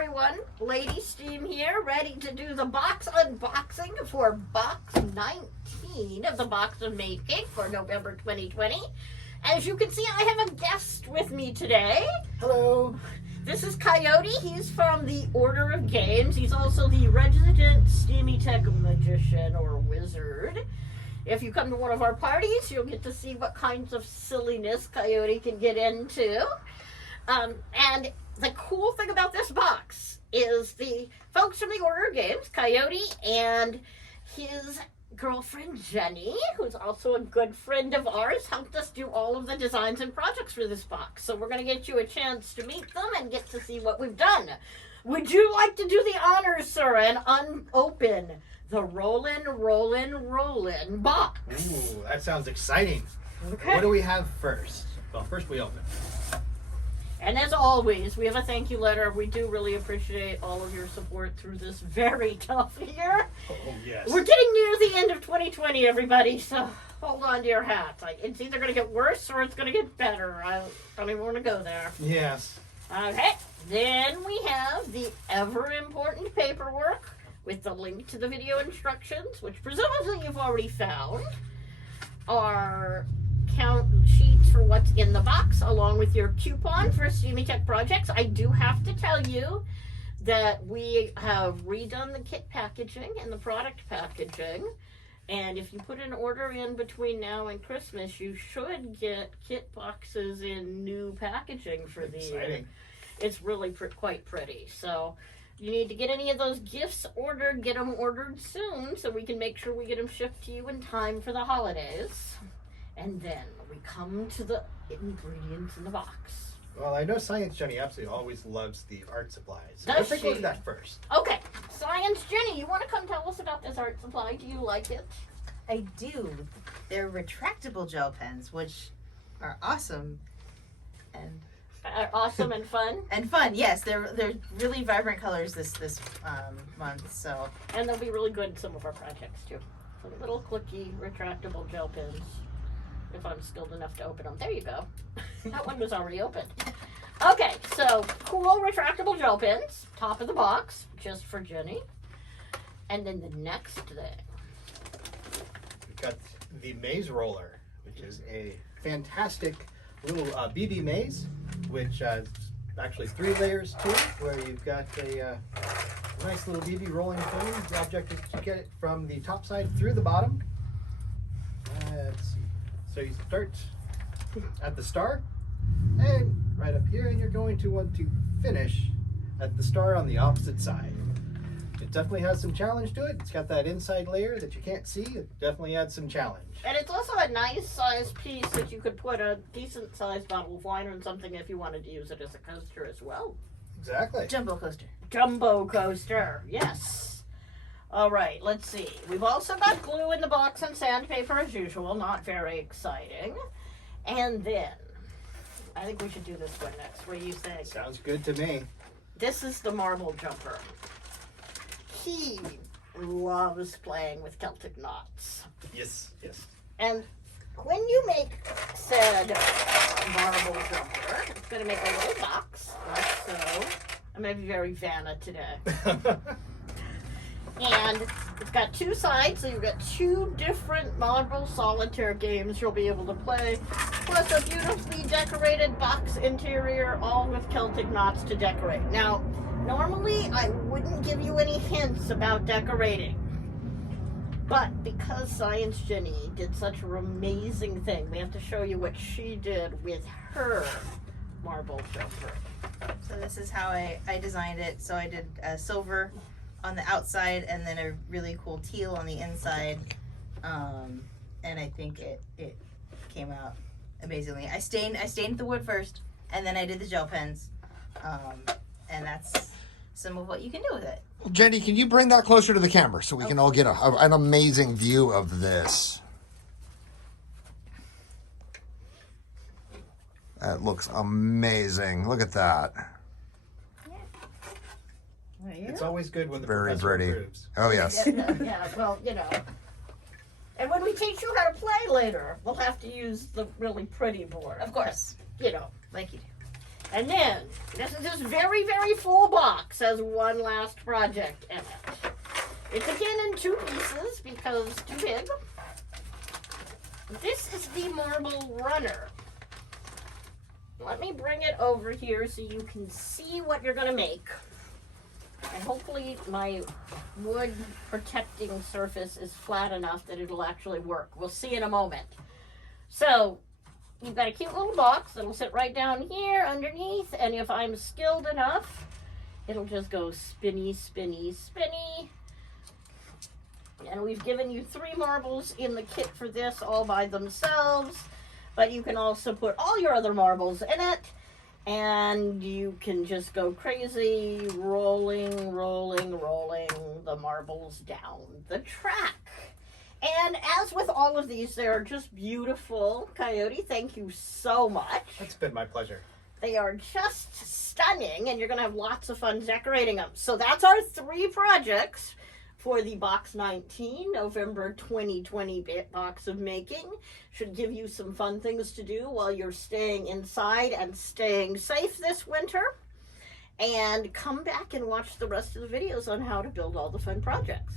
everyone. Lady Steam here, ready to do the box unboxing for box 19 of the Box of Made Cake for November 2020. As you can see, I have a guest with me today. Hello. This is Coyote. He's from the Order of Games. He's also the resident Steamy Tech magician or wizard. If you come to one of our parties, you'll get to see what kinds of silliness Coyote can get into. And the cool thing about this box is the folks from the Order of Games, Coyote and his girlfriend Jenny, who's also a good friend of ours, helped us do all of the designs and projects for this box. So we're going to get you a chance to meet them and get to see what we've done. Would you like to do the honors, sir, and unopen the rollin' box? Ooh, that sounds exciting. Okay. What do we have first? Well, first we open. And as always, we have a thank you letter. We do really appreciate all of your support through this very tough year. Oh, yes. We're getting near the end of 2020, everybody, so hold on to your hats. It's either going to get worse or it's going to get better. I don't even want to go there. Yes. Okay, then we have the ever-important paperwork with the link to the video instructions, which presumably you've already found. Our count sheets for what's in the box, along with your coupon for Steamy Tech projects. I do have to tell you that we have redone the kit packaging and the product packaging. And if you put an order in between now and Christmas, you should get kit boxes in new packaging for the year. It's really quite pretty. So you need to get any of those gifts ordered, get them ordered soon so we can make sure we get them shipped to you in time for the holidays. And then we come to the ingredients in the box. Well, I know Science Jenny absolutely always loves the art supplies. So Does let's take a look she? at that first. Okay, Science Jenny, you want to come tell us about this art supply? Do you like it? I do. They're retractable gel pens, which are awesome and Awesome and fun. and fun. Yes, they're really vibrant colors this month. So And they'll be really good in some of our projects too. Some little clicky retractable gel pens. If I'm skilled enough to open them. There you go. That one was already opened. Okay, so cool retractable gel pens. Top of the box, just for Jenny. And then the next thing. We've got the maze roller, which is a fantastic little BB maze, which has actually 3 layers to it, where you've got a nice little BB rolling thing. The object is to get it from the top side through the bottom. Let's see. So you start at the star and right up here, and you're going to want to finish at the star on the opposite side. It definitely has some challenge to it. It's got that inside layer that you can't see. It definitely adds some challenge. And it's also a nice size piece that you could put a decent sized bottle of wine or something if you wanted to use it as a coaster as well. Exactly. jumbo coaster. Jumbo coaster, yes. All right, let's see. We've also got glue in the box and sandpaper as usual. Not very exciting. And then, I think we should do this one next. What do you think? Sounds good to me. This is the marble jumper. He loves playing with Celtic knots. Yes, yes. And when you make said marble jumper, it's going to make a little box, like so. I'm going to be very Vanna today. And it's got 2 sides, so you've got 2 different marble solitaire games you'll be able to play, plus a beautifully decorated box interior, all with Celtic knots to decorate. Now, normally I wouldn't give you any hints about decorating, but because Science Jenny did such an amazing thing, we have to show you what she did with her marble jumper. So this is how I designed it. So I did silver on the outside and then a really cool teal on the inside. And I think it came out amazingly. I stained the wood first and then I did the gel pens. And that's some of what you can do with it. Well, Jenny, can you bring that closer to the camera so we can all get an amazing view of this? That looks amazing. Look at that. It's always good when the Very professor pretty. approves. Oh, yes. Yeah, well, you know. And when we teach you how to play later, we'll have to use the really pretty board. Of course, You know. like you do. And then, this is this very, very full box has one last project in it. It's again in 2 pieces because it's too big. This is the marble runner. Let me bring it over here so you can see what you're gonna make. And hopefully my wood protecting surface is flat enough that it'll actually work. We'll see in a moment. So, you've got a cute little box that'll sit right down here underneath, and if I'm skilled enough, it'll just go spinny, spinny, spinny. And we've given you 3 marbles in the kit for this all by themselves, but you can also put all your other marbles in it, and you can just go crazy, rolling, rolling, rolling the marbles down the track. And as with all of these, they're just beautiful. Coyote, thank you so much. It's been my pleasure. They are just stunning, and you're going to have lots of fun decorating them. So that's our 3 projects for the Box 19 November 2020 box of making. Should give you some fun things to do while you're staying inside and staying safe this winter. And come back and watch the rest of the videos on how to build all the fun projects.